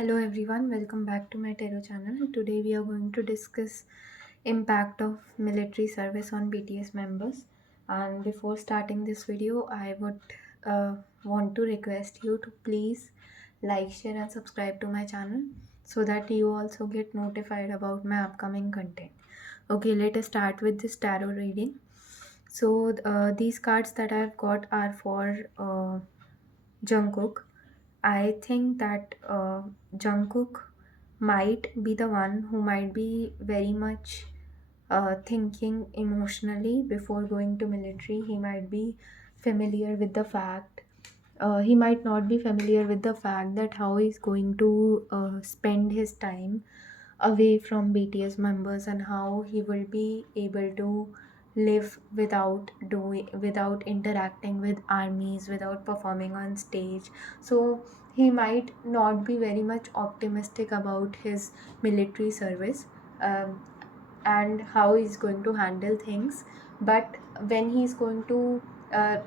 Hello everyone, welcome back to my tarot channel. Today we are going to discuss impact of military service on BTS members. And before starting this video, I would want to request you to please like, share and subscribe to my channel so that you also get notified about my upcoming content. Okay, let us start with this tarot reading. So these cards that I've got are for Jungkook. I think that Jungkook might be the one who might be very much thinking emotionally before going to military. He might be familiar with the fact. He might not be familiar with the fact that how he's going to spend his time away from BTS members and how he will be able to live without interacting with armies, without performing on stage. So he might not be very much optimistic about his military service, um, and how he's going to handle things. But when he's going to uh,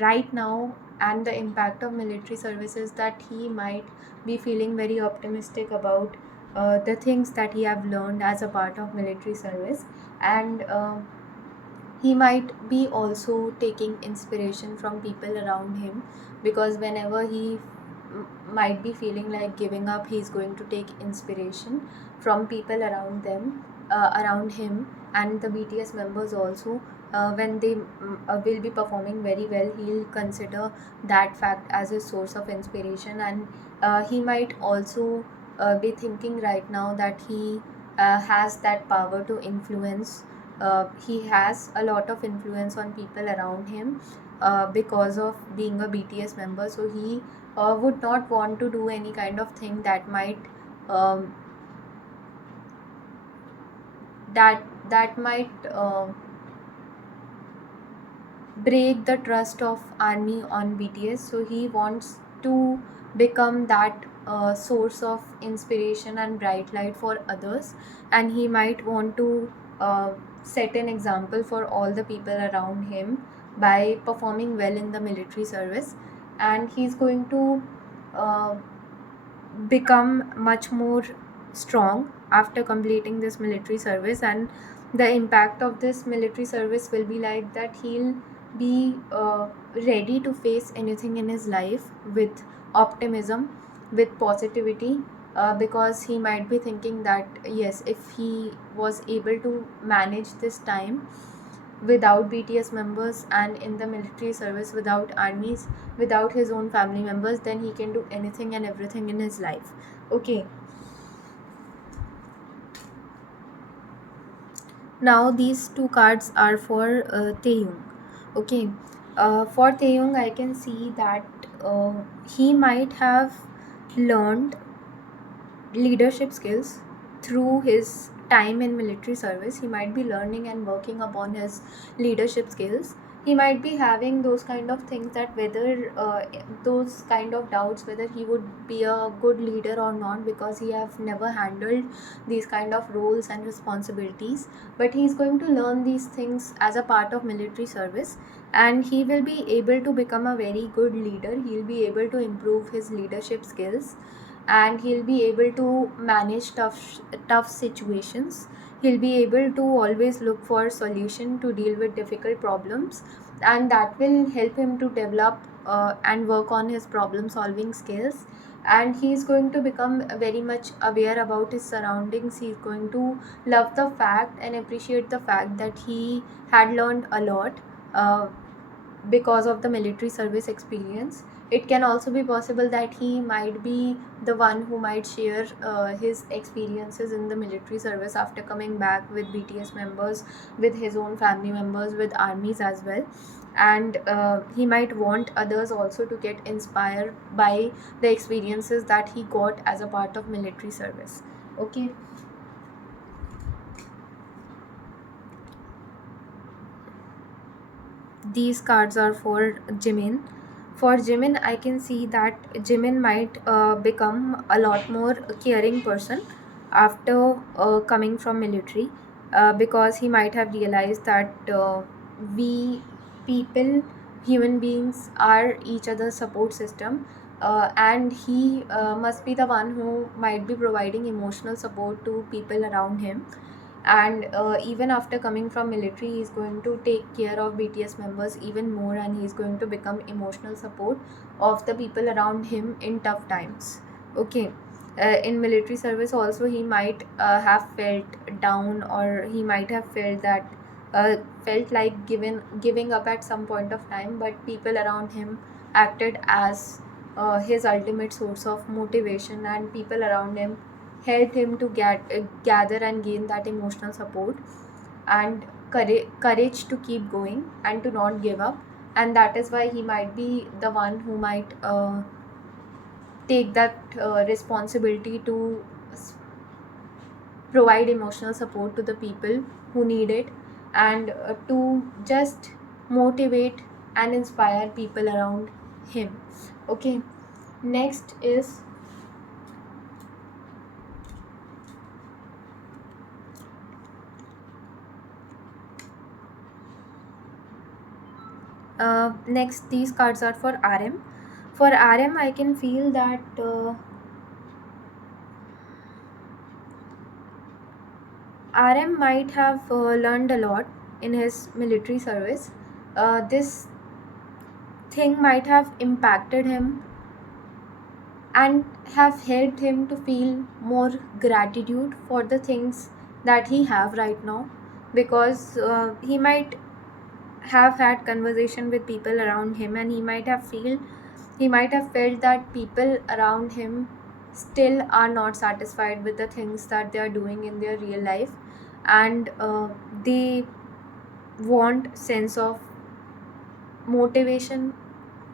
right now, and the impact of military service is that he might be feeling very optimistic about the things that he have learned as a part of military service. And he might be also taking inspiration from people around him, because whenever he might be feeling like giving up, he's going to take inspiration from people around him. And the BTS members also, when they will be performing very well, he'll consider that fact as a source of inspiration. And he might also be thinking right now that he has that power to influence. He has a lot of influence on people around him because of being a BTS member. So he would not want to do any kind of thing that might um, that might break the trust of army on BTS. So he wants to become that source of inspiration and bright light for others, and he might want to set an example for all the people around him by performing well in the military service. And he's going to uh, become much more strong after completing this military service. And the impact of this military service will be like that he'll be ready to face anything in his life with optimism, with positivity, because he might be thinking that yes, if he was able to manage this time without BTS members and in the military service without armies, without his own family members, then he can do anything and everything in his life. Okay, now these two cards are for Taeyong. Okay, for Taeyong, I can see that he might have learned leadership skills through his time in military service. He might be learning and working upon his leadership skills. He might be having those kind of things, that whether those kind of doubts whether he would be a good leader or not, because he have never handled these kind of roles and responsibilities. But he's going to learn these things as a part of military service, and he will be able to become a very good leader. He'll be able to improve his leadership skills, and he'll be able to manage tough situations. He'll be able to always look for solution to deal with difficult problems, and that will help him to develop and work on his problem solving skills. And he's going to become very much aware about his surroundings. He's going to love the fact and appreciate the fact that he had learned a lot because of the military service experience. It can also be possible that he might be the one who might share his experiences in the military service after coming back with BTS members, with his own family members, with armies as well. And he might want others also to get inspired by the experiences that he got as a part of military service. Okay, these cards are for Jimin. For Jimin, I can see that Jimin might become a lot more caring person after coming from military, because he might have realized that we people, human beings, are each other's support system. and he must be the one who might be providing emotional support to people around him. And even after coming from military, he's going to take care of BTS members even more, and he's going to become emotional support of the people around him in tough times. Okay. In military service also, he might have felt down, or he might have felt that felt like giving up at some point of time, but people around him acted as his ultimate source of motivation, and people around him helped him to gather and gain that emotional support and courage to keep going and to not give up. And that is why he might be the one who might take that responsibility to provide emotional support to the people who need it, and to just motivate and inspire people around him. Okay, next is next these cards are for RM. For RM, I can feel that RM might have learned a lot in his military service. This thing might have impacted him and have helped him to feel more gratitude for the things that he have right now, because he might have had conversation with people around him, and he might have felt that people around him still are not satisfied with the things that they are doing in their real life, and they want sense of motivation,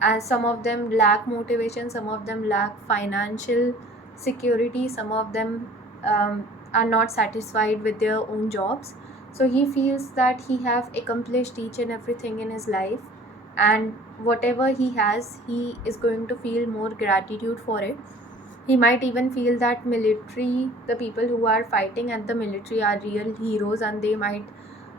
and some of them lack motivation, some of them lack financial security, some of them are not satisfied with their own jobs. So he feels that he have accomplished each and everything in his life, and whatever he has, he is going to feel more gratitude for it. He might even feel that military, the people who are fighting at the military are real heroes, and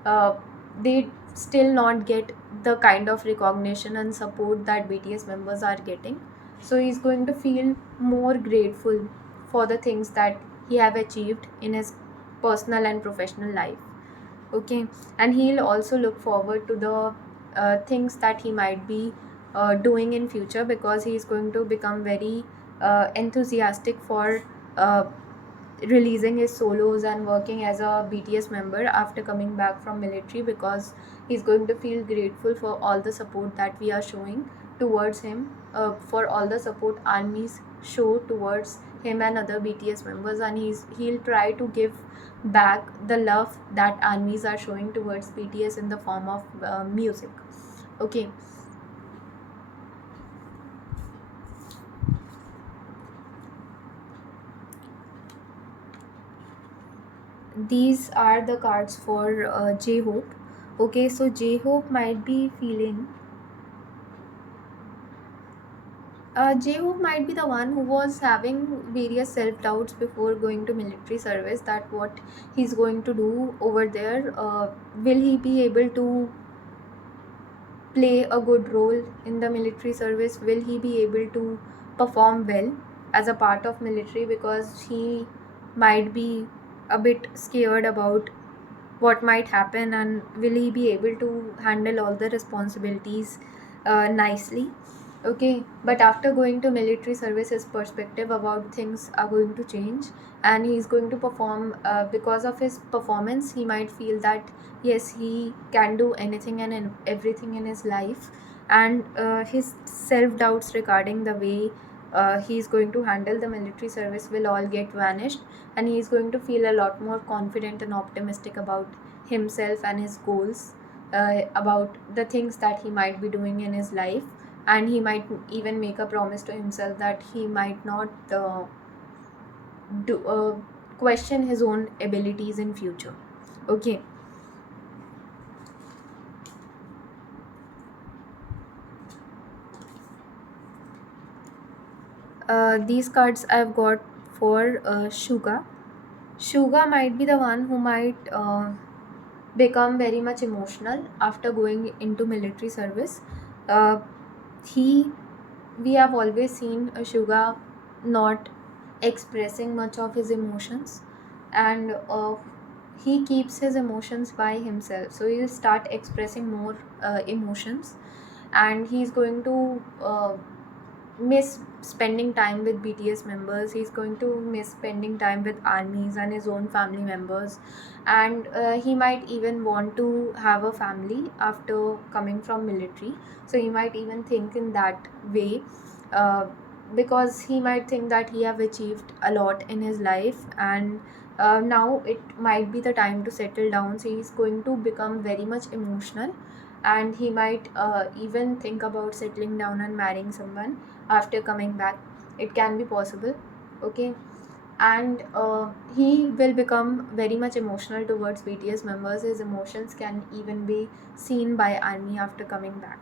uh, they still not get the kind of recognition and support that BTS members are getting. So he's going to feel more grateful for the things that he have achieved in his personal and professional life. Okay, and he'll also look forward to the things that he might be doing in future, because he's going to become very enthusiastic for uh, releasing his solos and working as a BTS member after coming back from military, because he's going to feel grateful for all the support that we are showing towards him, for all the support armies show towards him and other BTS members, and he'll try to give back the love that armies are showing towards BTS in the form of music. Okay, these are the cards for J Hope. Okay, so J Hope might be feeling J-Hope might be the one who was having various self-doubts before going to military service, that what he's going to do over there. Will he be able to play a good role in the military service? Will he be able to perform well as a part of military? Because he might be a bit scared about what might happen, and will he be able to handle all the responsibilities nicely. Okay, but after going to military service, his perspective about things are going to change, and he's going to perform. Because of his performance, he might feel that yes, he can do anything and everything in his life, and his self doubts regarding the way he's going to handle the military service will all get vanished, and he's going to feel a lot more confident and optimistic about himself and his goals, about the things that he might be doing in his life, and he might even make a promise to himself that he might not do question his own abilities in future. Okay, these cards I've got for Suga. Suga might be the one who might become very much emotional after going into military service. He we have always seen a Suga not expressing much of his emotions, and he keeps his emotions by himself. So he'll start expressing more emotions, and he's going to miss spending time with BTS members. He's going to miss spending time with armies and his own family members, and he might even want to have a family after coming from military. So he might even think in that way, uh, because he might think that he have achieved a lot in his life, and now it might be the time to settle down. So he's going to become very much emotional, and he might even think about settling down and marrying someone after coming back. It can be possible. Okay. And he will become very much emotional towards BTS members. His emotions can even be seen by army after coming back.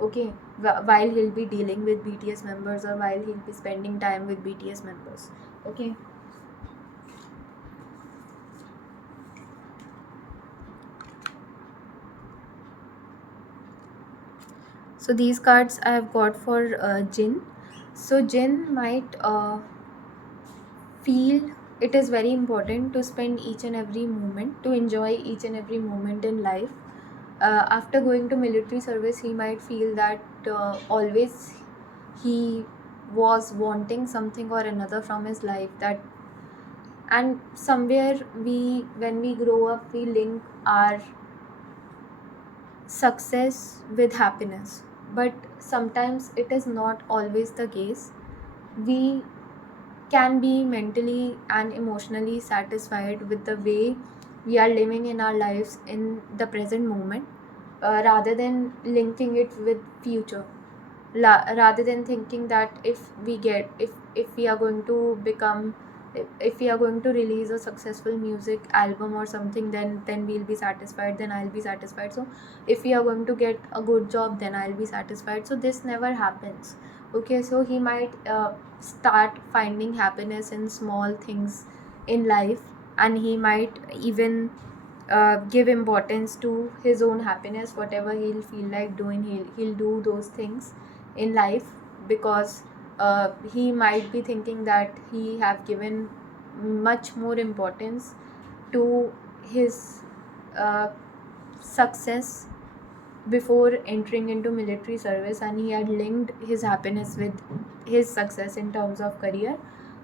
Okay. While he'll be dealing with BTS members, or while he'll be spending time with BTS members. Okay. So these cards I have got for Jin. So Jin might feel it is very important to spend each and every moment, to enjoy each and every moment in life. After going to military service, he might feel that always he was wanting something or another from his life, that, and somewhere we, when we grow up, we link our success with happiness, but sometimes it is not always the case. We can be mentally and emotionally satisfied with the way we are living in our lives in the present moment, rather than linking it with future. Rather than thinking that if we are going to become, if we are going to release a successful music album or something, then we'll be satisfied, then I'll be satisfied. So if we are going to get a good job, then I'll be satisfied. So this never happens. Okay. So he might start finding happiness in small things in life, and he might even give importance to his own happiness. Whatever he'll feel like doing, he'll do those things in life, because he might be thinking that he have given much more importance to his uh, success before entering into military service, and he had linked his happiness with his success in terms of career.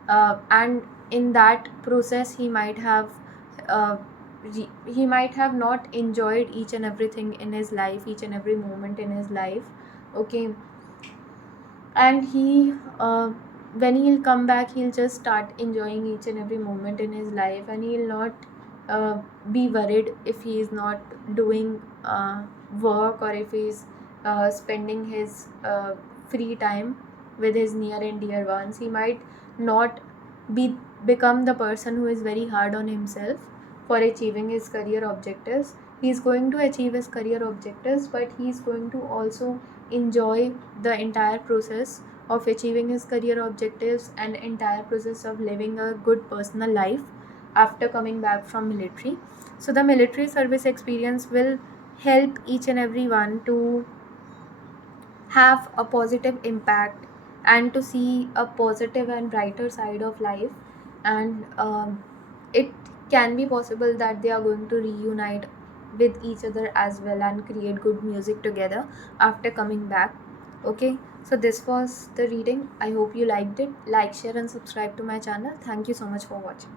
And in that process, uh, he might have not enjoyed each and everything in his life, each and every moment in his life. Okay. And he when he'll come back, he'll just start enjoying each and every moment in his life, and he'll not be worried if he is not doing work, or if he's spending his free time with his near and dear ones. He might not be become the person who is very hard on himself for achieving his career objectives. He's going to achieve his career objectives, but he's going to also enjoy the entire process of achieving his career objectives, and entire process of living a good personal life after coming back from military. So the military service experience will help each and every one to have a positive impact, and to see a positive and brighter side of life. And it can be possible that they are going to reunite with each other as well, and create good music together after coming back. Okay. So this was the reading. I hope you liked it. Like, share and subscribe to my channel. Thank you so much for watching.